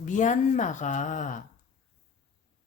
미얀마가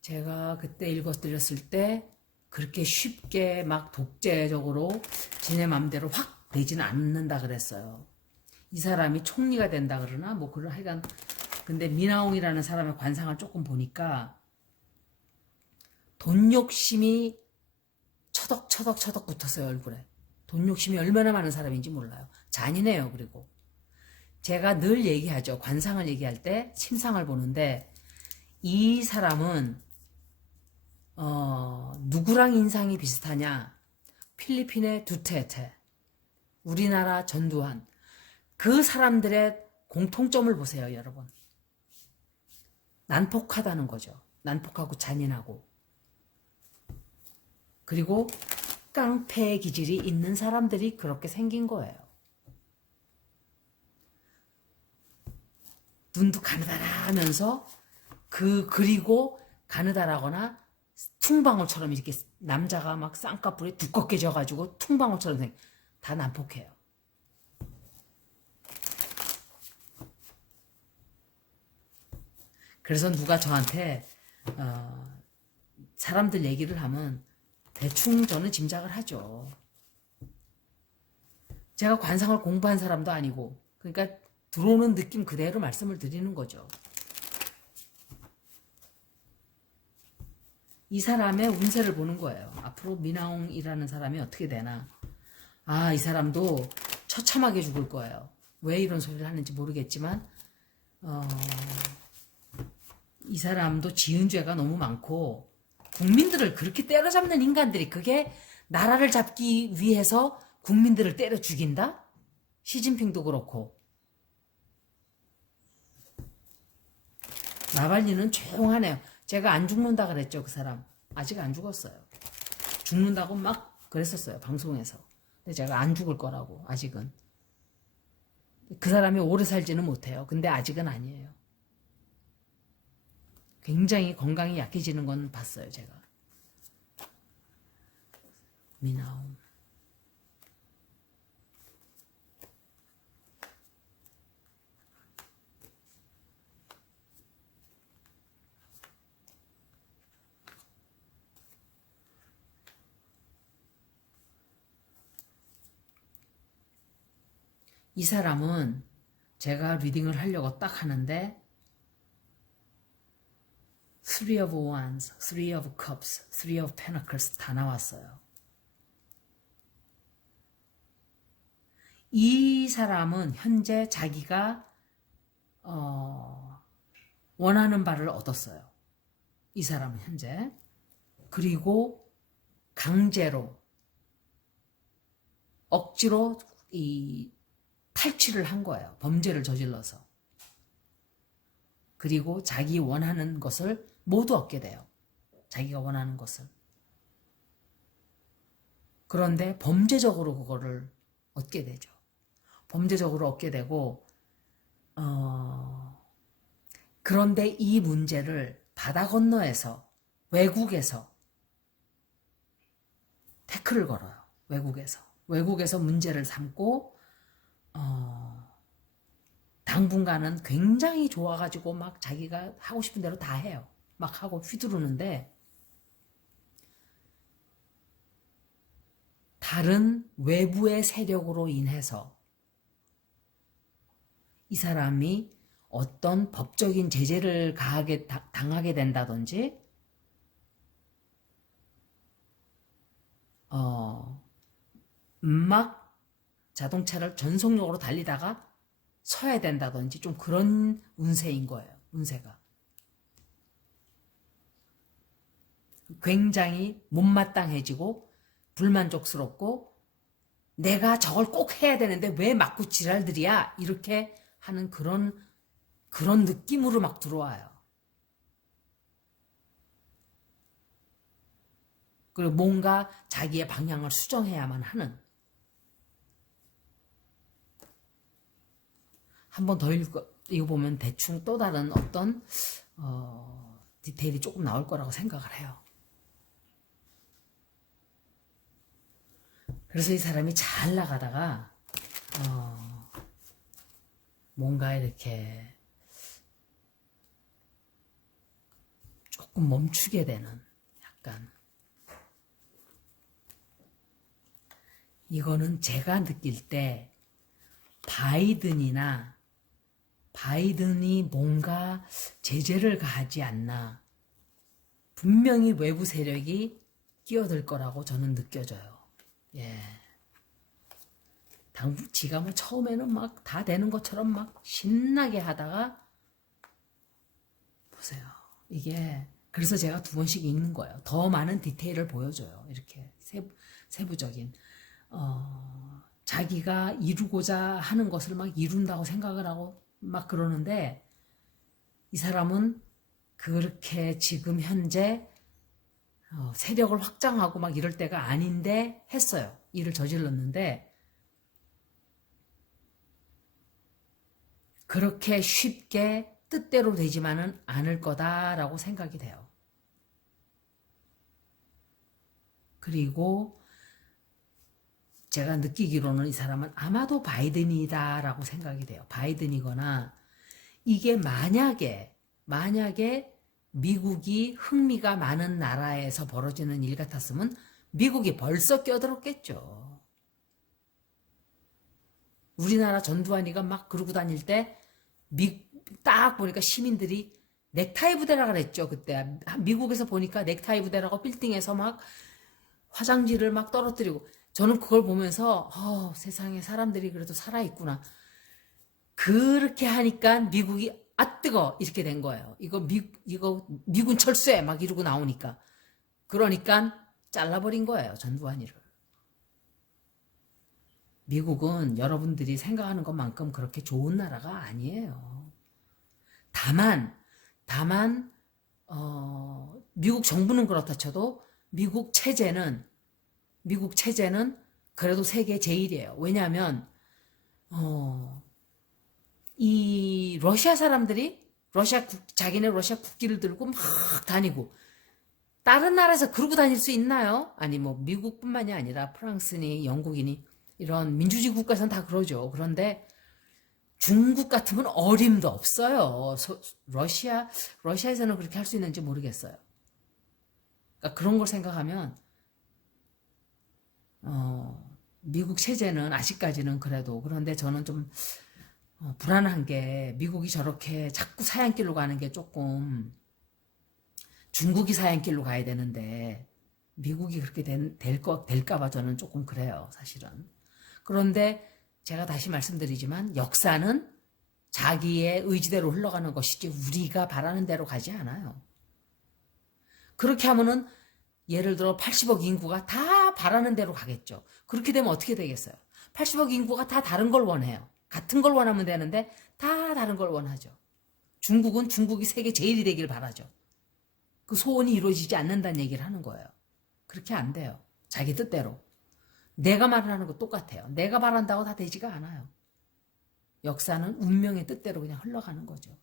제가 그때 읽어드렸을 때 그렇게 쉽게 막 독재적으로 지네 맘대로 확 되지는 않는다 그랬어요. 이 사람이 총리가 된다 그러나 뭐 그런 하여간 근데 미나옹이라는 사람의 관상을 조금 보니까 돈 욕심이 처덕처덕 붙었어요, 얼굴에. 돈 욕심이 얼마나 많은 사람인지 몰라요. 잔인해요. 그리고 제가 늘 얘기하죠. 관상을 얘기할 때 신상을 보는데 이 사람은 누구랑 인상이 비슷하냐? 필리핀의 두테르테, 우리나라 전두환. 그 사람들의 공통점을 보세요, 여러분. 난폭하다는 거죠. 난폭하고 잔인하고. 그리고 깡패 기질이 있는 사람들이 그렇게 생긴 거예요. 눈도 가느다라 하면서 그리고 가느다라거나 퉁방울처럼 이렇게 남자가 막 쌍꺼풀이 두껍게 져가지고 퉁방울처럼 다 난폭해요. 그래서 누가 저한테 사람들 얘기를 하면 대충 저는 짐작을 하죠. 제가 관상을 공부한 사람도 아니고 그러니까 들어오는 느낌 그대로 말씀을 드리는 거죠. 이 사람의 운세를 보는 거예요. 앞으로 미나옹이라는 사람이 어떻게 되나. 아, 이 사람도 처참하게 죽을 거예요. 왜 이런 소리를 하는지 모르겠지만 이 사람도 지은 죄가 너무 많고 국민들을 그렇게 때려잡는 인간들이 그게 나라를 잡기 위해서 국민들을 때려 죽인다? 시진핑도 그렇고. 나발리는 조용하네요. 제가 안 죽는다 그랬죠, 그 사람. 아직 안 죽었어요. 죽는다고 막 그랬었어요, 방송에서. 근데 제가 안 죽을 거라고, 아직은. 그 사람이 오래 살지는 못해요. 근데 아직은 아니에요. 굉장히 건강이 약해지는 건 봤어요, 제가. 미나옴. 이 사람은 제가 리딩을 하려고 딱 하는데 Three of Wands, Three of Cups, Three of Pentacles 다 나왔어요. 이 사람은 현재 자기가 원하는 바를 얻었어요. 이 사람은 현재. 그리고 강제로 억지로 이 탈취를 한 거예요. 범죄를 저질러서. 그리고 자기 원하는 것을 모두 얻게 돼요. 자기가 원하는 것을. 그런데 범죄적으로 그거를 얻게 되죠. 범죄적으로 얻게 되고 그런데 이 문제를 바다 건너에서 외국에서 태클을 걸어요. 외국에서 문제를 삼고 당분간은 굉장히 좋아가지고 막 자기가 하고 싶은 대로 다 해요. 막 하고 휘두르는데 다른 외부의 세력으로 인해서 이 사람이 어떤 법적인 제재를 당하게 된다든지 막 자동차를 전속력으로 달리다가 서야 된다든지 좀 그런 운세인 거예요. 운세가. 굉장히 못마땅해지고 불만족스럽고 내가 저걸 꼭 해야 되는데 왜 맞고 지랄들이야? 이렇게 하는 그런 느낌으로 막 들어와요. 그리고 뭔가 자기의 방향을 수정해야만 하는. 한 번 더 읽어보면 대충 또 다른 어떤 디테일이 조금 나올 거라고 생각을 해요. 그래서 이 사람이 잘 나가다가 뭔가 이렇게 조금 멈추게 되는 약간 이거는 제가 느낄 때 바이든이 뭔가 제재를 가하지 않나 분명히 외부 세력이 끼어들 거라고 저는 느껴져요. 예. 지가 뭐 처음에는 막 다 되는 것처럼 막 신나게 하다가 보세요. 이게 그래서 제가 2번씩 읽는 거예요. 더 많은 디테일을 보여줘요. 이렇게 세부적인 자기가 이루고자 하는 것을 막 이룬다고 생각을 하고 막 그러는데 이 사람은 그렇게 지금 현재 세력을 확장하고 막 이럴 때가 아닌데 했어요. 일을 저질렀는데 그렇게 쉽게 뜻대로 되지만은 않을 거다라고 생각이 돼요. 그리고 제가 느끼기로는 이 사람은 아마도 바이든이다라고 생각이 돼요. 바이든이거나 이게 만약에 미국이 흥미가 많은 나라에서 벌어지는 일 같았으면 미국이 벌써 껴들었겠죠. 우리나라 전두환이가 막 그러고 다닐 때 딱 보니까 시민들이 넥타이 부대라 그랬죠. 그때 미국에서 보니까 넥타이 부대라고 빌딩에서 막 화장지를 막 떨어뜨리고 저는 그걸 보면서 세상에 사람들이 그래도 살아있구나. 그렇게 하니까 미국이 뜨거 이렇게 된 거예요. 이거 미군 철수해 막 이러고 나오니까 그러니까 잘라버린 거예요. 전두환이를. 미국은 여러분들이 생각하는 것만큼 그렇게 좋은 나라가 아니에요. 다만 미국 정부는 그렇다 쳐도 미국 체제는 그래도 세계 제일이에요. 왜냐하면 이 러시아 사람들이 자기네 러시아 국기를 들고 막 다니고 다른 나라에서 그러고 다닐 수 있나요? 아니 뭐 미국뿐만이 아니라 프랑스니 영국이니 이런 민주주의 국가에서는 다 그러죠. 그런데 중국 같으면 어림도 없어요. 러시아에서는 그렇게 할 수 있는지 모르겠어요. 그러니까 그런 걸 생각하면 미국 체제는 아직까지는 그래도 그런데 저는 좀 불안한 게 미국이 저렇게 자꾸 사양길로 가는 게 조금 중국이 사양길로 가야 되는데 미국이 그렇게 될까 봐 저는 조금 그래요. 사실은. 그런데 제가 다시 말씀드리지만 역사는 자기의 의지대로 흘러가는 것이지 우리가 바라는 대로 가지 않아요. 그렇게 하면은 예를 들어 80억 인구가 다 바라는 대로 가겠죠. 그렇게 되면 어떻게 되겠어요? 80억 인구가 다 다른 걸 원해요. 같은 걸 원하면 되는데 다 다른 걸 원하죠. 중국은 중국이 세계 제일이 되길 바라죠. 그 소원이 이루어지지 않는다는 얘기를 하는 거예요. 그렇게 안 돼요. 자기 뜻대로. 내가 말하는 거 똑같아요. 내가 바란다고 다 되지가 않아요. 역사는 운명의 뜻대로 그냥 흘러가는 거죠.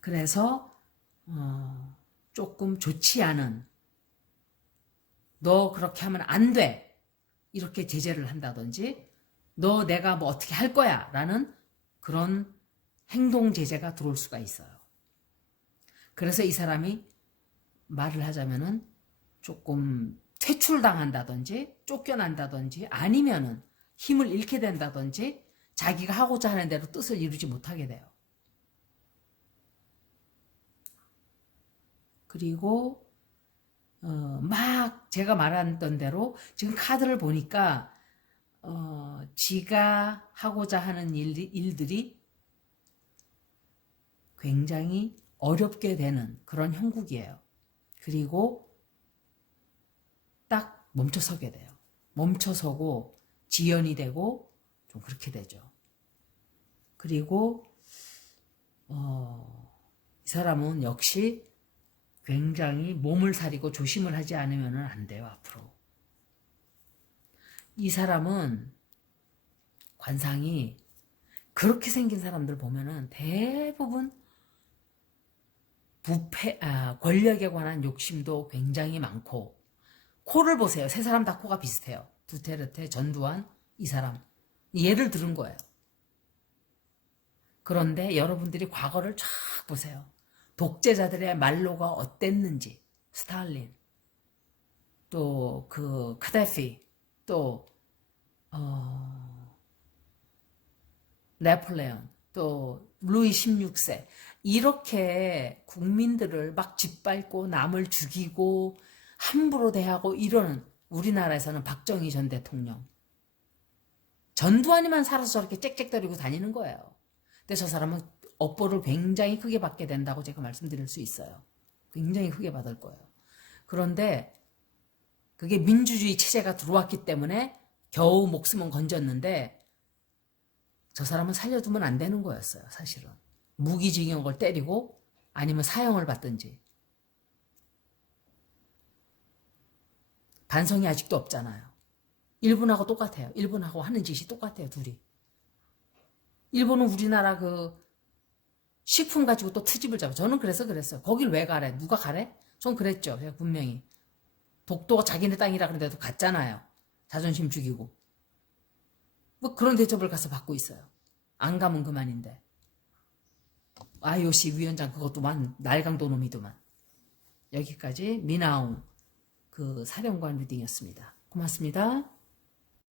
그래서 조금 좋지 않은 너 그렇게 하면 안 돼. 이렇게 제재를 한다든지 너 내가 뭐 어떻게 할 거야 라는 그런 행동 제재가 들어올 수가 있어요. 그래서 이 사람이 말을 하자면은 조금 퇴출당한다든지 쫓겨난다든지 아니면은 힘을 잃게 된다든지 자기가 하고자 하는 대로 뜻을 이루지 못하게 돼요. 그리고 막 제가 말했던 대로 지금 카드를 보니까 지가 하고자 하는 일들이 굉장히 어렵게 되는 그런 형국이에요. 그리고 딱 멈춰서게 돼요. 멈춰서고 지연이 되고 좀 그렇게 되죠. 그리고 이 사람은 역시 굉장히 몸을 사리고 조심을 하지 않으면 안 돼요. 앞으로. 이 사람은 관상이 그렇게 생긴 사람들 보면은 대부분 권력에 관한 욕심도 굉장히 많고 코를 보세요. 세 사람 다 코가 비슷해요. 두테르테, 전두환, 이 사람. 예를 들은 거예요. 그런데 여러분들이 과거를 쫙 보세요. 독재자들의 말로가 어땠는지, 스탈린, 또 그 카다피, 또 네폴레온, 또 루이 16세 이렇게 국민들을 막 짓밟고 남을 죽이고 함부로 대하고 이러는 우리나라에서는 박정희 전 대통령. 전두환이만 살아서 저렇게 짹짹거리고 다니는 거예요. 근데 저 사람은 업보를 굉장히 크게 받게 된다고 제가 말씀드릴 수 있어요. 굉장히 크게 받을 거예요. 그런데 그게 민주주의 체제가 들어왔기 때문에 겨우 목숨은 건졌는데 저 사람은 살려두면 안 되는 거였어요, 사실은. 무기징역을 때리고 아니면 사형을 받든지. 반성이 아직도 없잖아요. 일본하고 똑같아요. 일본하고 하는 짓이 똑같아요, 둘이. 일본은 우리나라 그 식품 가지고 또 트집을 잡아. 저는 그래서 그랬어요. 거길 왜 가래? 누가 가래? 전 그랬죠. 제가 분명히. 독도가 자기네 땅이라 그런데도 갔잖아요. 자존심 죽이고. 뭐 그런 대접을 가서 받고 있어요. 안 가면 그만인데. IOC 위원장 그것도만 날강도 놈이더만. 여기까지 미나옹 그 사령관 리딩이었습니다. 고맙습니다.